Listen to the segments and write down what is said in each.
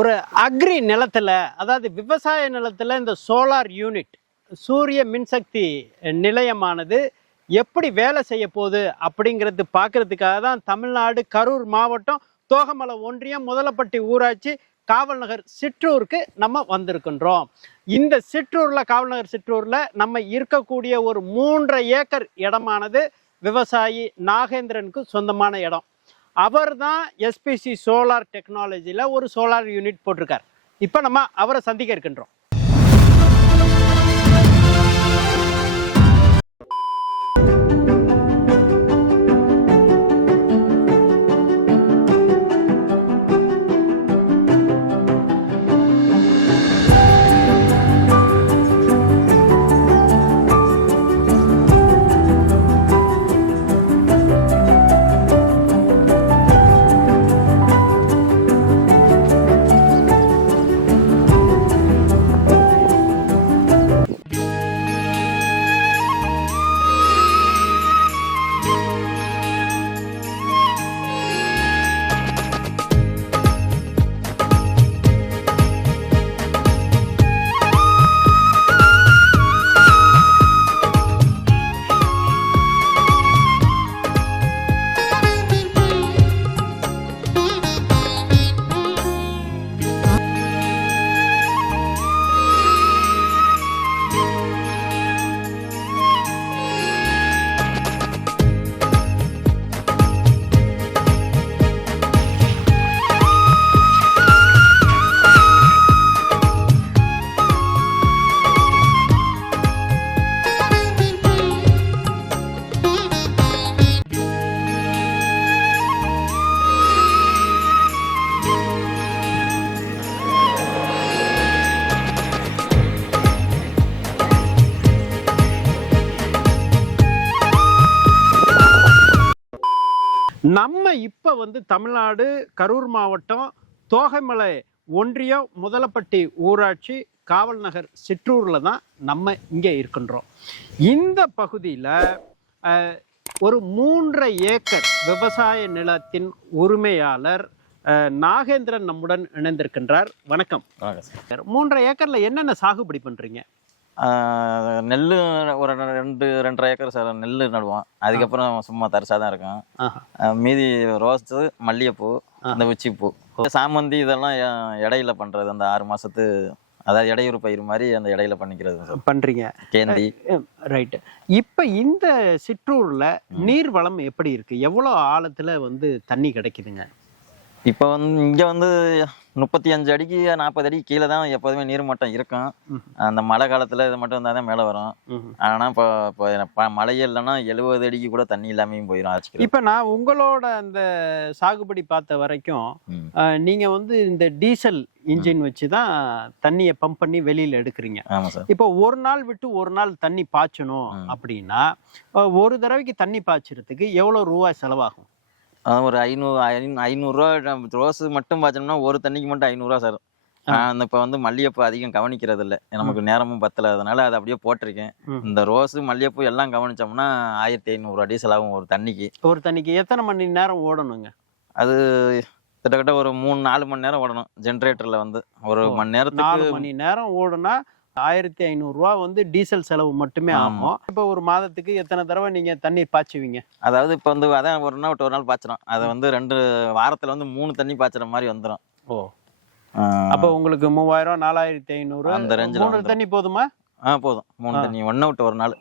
ஒரு அக்ரி நிலத்துல, அதாவது விவசாய நிலத்துல இந்த சோலார் யூனிட், சூரிய மின்சக்தி நிலையமானது எப்படி வேலை செய்ய போகுது அப்படிங்கிறது பார்க்கறதுக்காக தான் தமிழ்நாடு கரூர் மாவட்டம் தோகமலை ஒன்றியம் முதலப்பட்டி ஊராட்சி காவல்நகர் சிற்றூருக்கு நம்ம வந்திருக்கின்றோம். இந்த சிற்றூர்ல, காவல்நகர் சிற்றூர்ல நம்ம இருக்கக்கூடிய ஒரு 3.5 ஏக்கர் இடமானது விவசாயி நாகேந்திரனுக்கு சொந்தமான இடம். அவர் தான் எஸ்பிசி சோலார் டெக்னாலஜியில் ஒரு சோலார் யூனிட் போட்டிருக்கார். இப்போ நம்ம அவரை சந்திக்க இருக்கின்றோம். நம்ம இப்போ தமிழ்நாடு கரூர் மாவட்டம் தோகைமலை ஒன்றியம் முதலப்பட்டி ஊராட்சி காவல்நகர் சிற்றூரில் தான் நம்ம இங்கே இருக்கின்றோம். இந்த பகுதியில் ஒரு 3.5 ஏக்கர் விவசாய நிலத்தின் உரிமையாளர் நாகேந்திரன் நம்முடன் இணைந்திருக்கின்றார். வணக்கம். 3.5 ஏக்கரில் என்னென்ன சாகுபடி பண்ணுறீங்க? நெல் ஒரு 2.5 ஏக்கர் சார் நெல் நடுவோம். அதுக்கப்புறம் சும்மா தரிசா தான் இருக்கும். மீதி ரோஸு, மல்லிகைப்பூ, இந்த உச்சிப்பூ, சாமந்தி இதெல்லாம் இடையில பண்றது. அந்த 6 மாசத்து, அதாவது இடையூறு பயிர் மாதிரி அந்த இடையில பண்ணிக்கிறது பண்றீங்க. கேந்தி. ரைட்டு. இப்ப இந்த சிற்றூர்ல நீர் வளம் எப்படி இருக்கு? எவ்வளவு ஆழத்துல தண்ணி கிடைக்குதுங்க? இப்போ இங்க 35 அடிக்கு 40 அடிக்கு கீழே தான் எப்போதுமே நீர் மட்டம் இருக்கும். அந்த மழை காலத்துல இது மட்டும் இருந்தால் தான் மேலே வரும். ஆனா இப்போ மழையே இல்லைன்னா 70 அடிக்கு கூட தண்ணி இல்லாமையும் போயிடும். இப்ப நான் உங்களோட அந்த சாகுபடி பார்த்த வரைக்கும் நீங்க இந்த டீசல் இன்ஜின் வச்சுதான் தண்ணியை பம்ப் பண்ணி வெளியில எடுக்கிறீங்க. இப்போ ஒரு நாள் விட்டு ஒரு நாள் தண்ணி பாய்ச்சணும் அப்படின்னா ஒரு தடவைக்கு தண்ணி பாய்ச்சறதுக்கு எவ்வளவு ரூபாய் செலவாகும்? ஒரு 500 ரூபா. ரோஸு மட்டும் பார்த்தோம்னா ஒரு தண்ணிக்கு மட்டும் 500 ரூபா சார். நான் இப்போ மல்லிகைப்பூ அதிகம் கவனிக்கிறது இல்லை, நமக்கு நேரமும் பத்தல, அதனால அதை அப்படியே போட்டிருக்கேன். இந்த ரோஸு, மல்லிகைப்பூ எல்லாம் கவனிச்சோம்னா 1500 டீசல் ஆகும் ஒரு தண்ணிக்கு. ஒரு தண்ணிக்கு எத்தனை மணி நேரம் ஓடணுங்க? அது கிட்டத்தட்ட ஒரு 3-4 மணி நேரம் ஓடணும். ஜென்ரேட்டர்ல ஒரு மணி நேரத்துக்கு 4 மணி நேரம் ஓடுனா 1500 ரூபா டீசல் செலவு மட்டுமே ஆகும். இப்போ ஒரு மாதத்துக்கு எத்தனை தடவை நீங்க தண்ணீர் பாய்ச்சுவீங்க? அதாவது இப்போ அதான் ஒரு நாள் பாய்ச்சிடும். அதை 2 வாரத்துல 3 தண்ணி பாய்ச்சுற மாதிரி வந்துடும். ஓ, அப்போ உங்களுக்கு 3000 4500 அந்த ரேஞ்சில் 3 தண்ணி போதுமா? போதும். 3 தண்ணி ஒன்ன விட்டு ஒரு நாள்.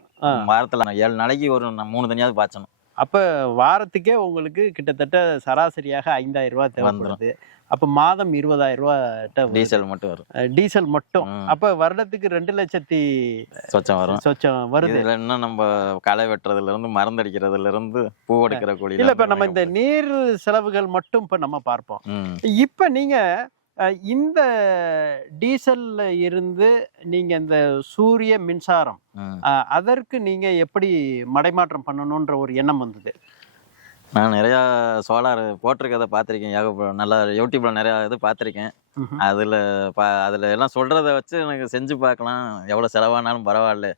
வாரத்துல 7 நாளைக்கு ஒரு 3 தண்ணியாவது பாய்ச்சணும். அப்ப வாரத்துக்கே உங்களுக்கு கிட்டத்தட்ட சராசரியாக 5000 ரூபாய் தேவைப்படுது. அப்ப மாதம் 20000 ரூபாய் டீசல் மட்டும் வரும். டீசல் மட்டும். அப்ப வருடத்துக்கு 2 லட்சத்தி சொச்சம் வருது. இன்னும் நம்ம களை வெட்டுறதுல இருந்து, மருந்தடிக்கிறதுல இருந்து, பூ எடுக்கிற கூலி இல்ல. இப்ப நம்ம இந்த நீர் செலவுகள் மட்டும் இப்ப நம்ம பார்ப்போம். இப்ப நீங்க இந்த டீசல்ல இருந்து நீங்க இந்த சூரிய மின்சாரம் அதற்கு நீங்க எப்படி மடைமாற்றம் பண்ணணும்ன்ற ஒரு எண்ணம் வந்தது? நான் நிறைய சோலார் போட்டிருக்கதை பார்த்துருக்கேன். நல்லா யூடியூப்ல நிறைய இது பார்த்துருக்கேன். அதுல எல்லாம் சொல்றத வச்சு எனக்கு செஞ்சு பார்க்கலாம், எவ்வளவு செலவானாலும் பரவாயில்ல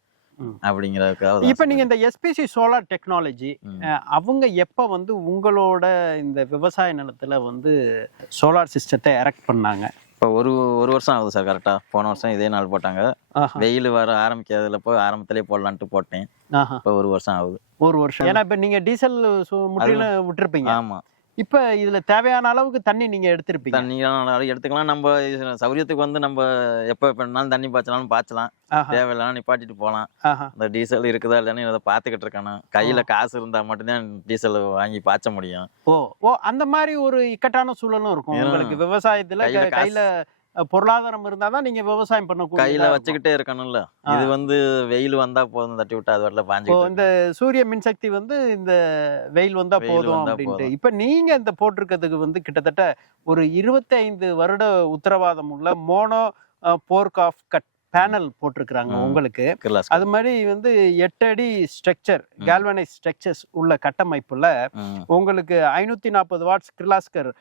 அப்படிங்கிறதுக்காக. இப்ப நீங்க இந்த எஸ்பிசி சோலார் டெக்னாலஜி அவங்க எப்ப உங்களோட இந்த விவசாய நிலத்துல சோலார் சிஸ்டத்தை எரெக்ட் பண்ணாங்க? இப்போ ஒரு ஒரு வருஷம் ஆகுது சார் கரெக்டாக. போன வருஷம் இதே நாள் போட்டாங்க. வெயில் வர ஆரம்பிக்கிறதுல போய் ஆரம்பத்திலே போடலான்ட்டு போட்டேன். இப்போ ஒரு வருஷம் ஆகுது. ஒரு வருஷம். ஏன்னா இப்போ நீங்கள் டீசல் முற்றிலும் விட்டுருப்பீங்க. ஆமாம். இப்போ இதில் தேவையான அளவுக்கு தண்ணி நீங்கள் எடுத்துருப்பீங்க. தண்ணியெல்லாம் எடுத்துக்கலாம். நம்ம சௌரியத்துக்கு வந்து நம்ம எப்போ வேணாலும் தண்ணி பாய்ச்சலாம்னு பாய்ச்சலாம். தேவையில்லாம் நிப்பாட்டிட்டு போகலாம். இந்த டீசல் இருக்குதா இல்லைன்னு இதை பார்த்துக்கிட்டு இருக்கணும். கையில் காசு இருந்தால் மட்டும்தான் டீசல் வாங்கி பாய்ச்ச முடியும். ஓ அந்த மாதிரி ஒரு இக்கட்டான சூழலும் இருக்கும் உங்களுக்கு விவசாயத்தில். கையில் பொருளாதாரம் இருந்தால் தான் நீங்கள் விவசாயம் பண்ணக்கூடிய. கையில் வச்சுக்கிட்டே இருக்கணும்ல. இது வந்து வெயில் வந்தால் போதும், தட்டி விட்டு அது வரல பாஞ்சு. இந்த சூரிய மின்சக்தி வந்து இந்த வெயில் வந்தால் போதும் அப்படின்ட்டு. இப்போ நீங்கள் இந்த போட்டிருக்கிறதுக்கு வந்து கிட்டத்தட்ட ஒரு 25 வருட உத்தரவாதம் உள்ள மோனோ போர்க் ஆஃப் கட் பேனல் போட்டிருக்கிறாங்க உங்களுக்கு. அது மாதிரி வந்து 8 அடி ஸ்ட்ரக்சர், கால்வனைஸ் ஸ்ட்ரக்சர்ஸ் உள்ள கட்டமைப்புல உங்களுக்கு 540 வாட்ஸ் கிர்லாஸ்கர்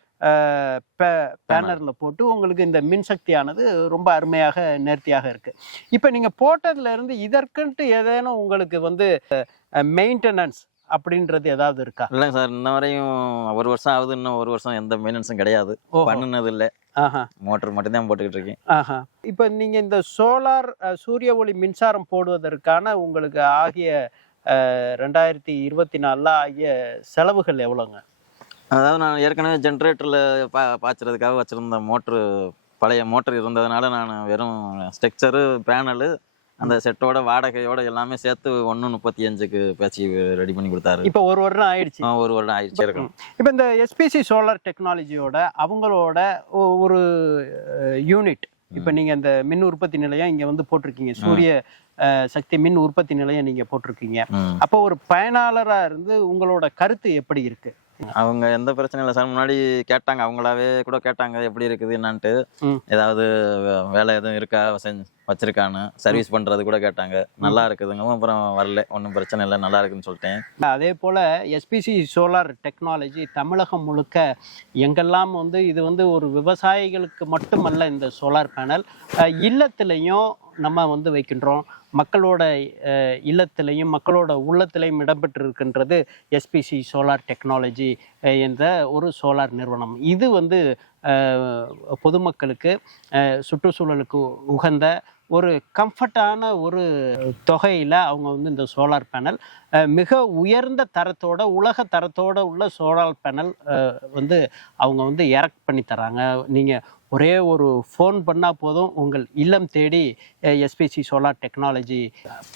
பேனர்ல போட்டு உங்களுக்கு இந்த மின்சக்தியானது ரொம்ப அருமையாக நேர்த்தியாக இருக்கு. இப்போ நீங்க போட்டதுல இருந்து இதற்குன்ட்டு ஏதேனும் உங்களுக்கு வந்து மெயின்டெனன்ஸ் அப்படின்றது ஏதாவது இருக்கா? இல்லைங்க சார், இன்ன வரையும் ஒரு வருஷம் ஆகுது. இன்னும் ஒரு வருஷம் எந்த மெயின்டெனன்ஸும் கிடையாது, பண்ணுனது இல்லை. மோட்டர் மட்டும்தான் போட்டுக்கிட்டு இருக்கேன். இப்போ நீங்க இந்த சோலார் சூரிய ஒளி மின்சாரம் போடுவதற்கான உங்களுக்கு ஆகிய 2024 ஆகிய செலவுகள் எவ்வளோங்க? அதாவது நான் ஏற்கனவே ஜென்ரேட்டரில் பாய்ச்சறதுக்காக வச்சுருந்த மோட்ரு, பழைய மோட்டர் இருந்ததுனால நான் வெறும் ஸ்ட்ரக்சரு, பேனலு, அந்த செட்டோட வாடகையோட எல்லாமே சேர்த்து 1.35க்கு பேச்சு ரெடி பண்ணி கொடுத்தாரு. இப்போ ஒரு வருடம் ஆயிடுச்சு. ஒரு வருடம் ஆயிடுச்சு இருக்கும். இப்போ இந்த எஸ்பிசி சோலார் டெக்னாலஜியோட அவங்களோட ஒரு யூனிட், இப்போ நீங்கள் இந்த மின் உற்பத்தி நிலையம் இங்கே வந்து போட்டிருக்கீங்க, சூரிய சக்தி மின் உற்பத்தி நிலையம் நீங்கள் போட்டிருக்கீங்க. அப்போ ஒரு பயனாளராக இருந்து உங்களோட கருத்து எப்படி இருக்கு? அவங்க எந்த பிரச்சனையும் இல்லை சார். முன்னாடி கேட்டாங்க, அவங்களாவே கூட கேட்டாங்க எப்படி இருக்குது என்னான்ட்டு, ஏதாவது வேலை எதுவும் இருக்கா வச்சிருக்கான்னு சர்வீஸ் பண்ணுறது கூட கேட்டாங்க. நல்லா இருக்குதுங்க. அப்புறம் வரல, ஒன்றும் பிரச்சனை இல்லை, நல்லா இருக்குன்னு சொல்லிட்டேன். அதே போல் எஸ்பிசி சோலார் டெக்னாலஜி தமிழகம் முழுக்க எங்கெல்லாம் வந்து இது வந்து ஒரு விவசாயிகளுக்கு மட்டுமல்ல, இந்த சோலார் பேனல் இல்லத்துலேயும் நம்ம வந்து வைக்கின்றோம். மக்களோட இல்லத்திலையும் மக்களோட உள்ளத்திலையும் இடம்பெற்று இருக்கின்றது எஸ்பிசி சோலார் டெக்னாலஜி என்ற ஒரு சோலார் நிறுவனம். இது வந்து பொதுமக்களுக்கு சுற்றுச்சூழலுக்கு உகந்த ஒரு கம்ஃபர்டான ஒரு தொகையில் அவங்க வந்து இந்த சோலார் பேனல் மிக உயர்ந்த தரத்தோட, உலக தரத்தோட உள்ள சோலார் பேனல் வந்து அவங்க வந்து எரெக்ட் பண்ணி தராங்க. நீங்கள் ஒரே ஒரு ஃபோன் பண்ணால் போதும், உங்கள் இல்லம் தேடி எஸ்பிசி சோலார் டெக்னாலஜி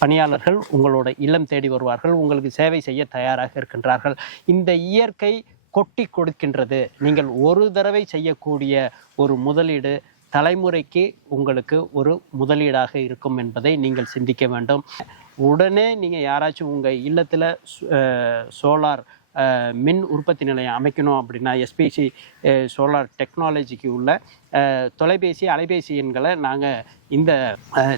பணியாளர்கள் உங்களோட இல்லம் தேடி வருவார்கள், உங்களுக்கு சேவை செய்ய தயாராக இருக்கின்றார்கள். இந்த இயற்கை கொட்டி கொடுக்கின்றது. நீங்கள் ஒரு தடவை செய்யக்கூடிய ஒரு முதலீடு தலைமுறைக்கு உங்களுக்கு ஒரு முதலீடாக இருக்கும் என்பதை நீங்கள் சிந்திக்க வேண்டும். உடனே நீங்கள் யாராச்சும் உங்கள் இல்லத்தில் சோலார் மின் உற்பத்தி நிலையம் அமைக்கணும் அப்படின்னா எஸ்பிசி சோலார் டெக்னாலஜிக்கு உள்ள தொலைபேசி, அலைபேசி எண்களை நாங்கள் இந்த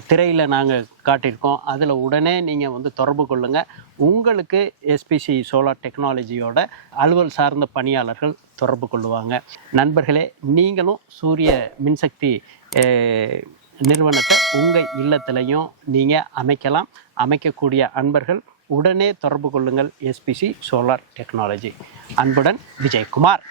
திரையில் நாங்கள் காட்டியிருக்கோம். அதில் உடனே நீங்கள் வந்து தொடர்பு கொள்ளுங்கள். உங்களுக்கு எஸ்பிசி சோலார் டெக்னாலஜியோட அலுவல் சார்ந்த பணியாளர்கள் தொடர்பு கொள்ளுவாங்க. நண்பர்களே, நீங்களும் சூரிய மின்சக்தி நிறுவனத்தை உங்கள் இல்லத்திலையும் நீங்கள் அமைக்கலாம். அமைக்கக்கூடிய அன்பர்கள் உடனே தொடர்பு கொள்ளுங்கள் எஸ்பிசி சோலார் டெக்னாலஜி. அன்புடன் விஜயகுமார்.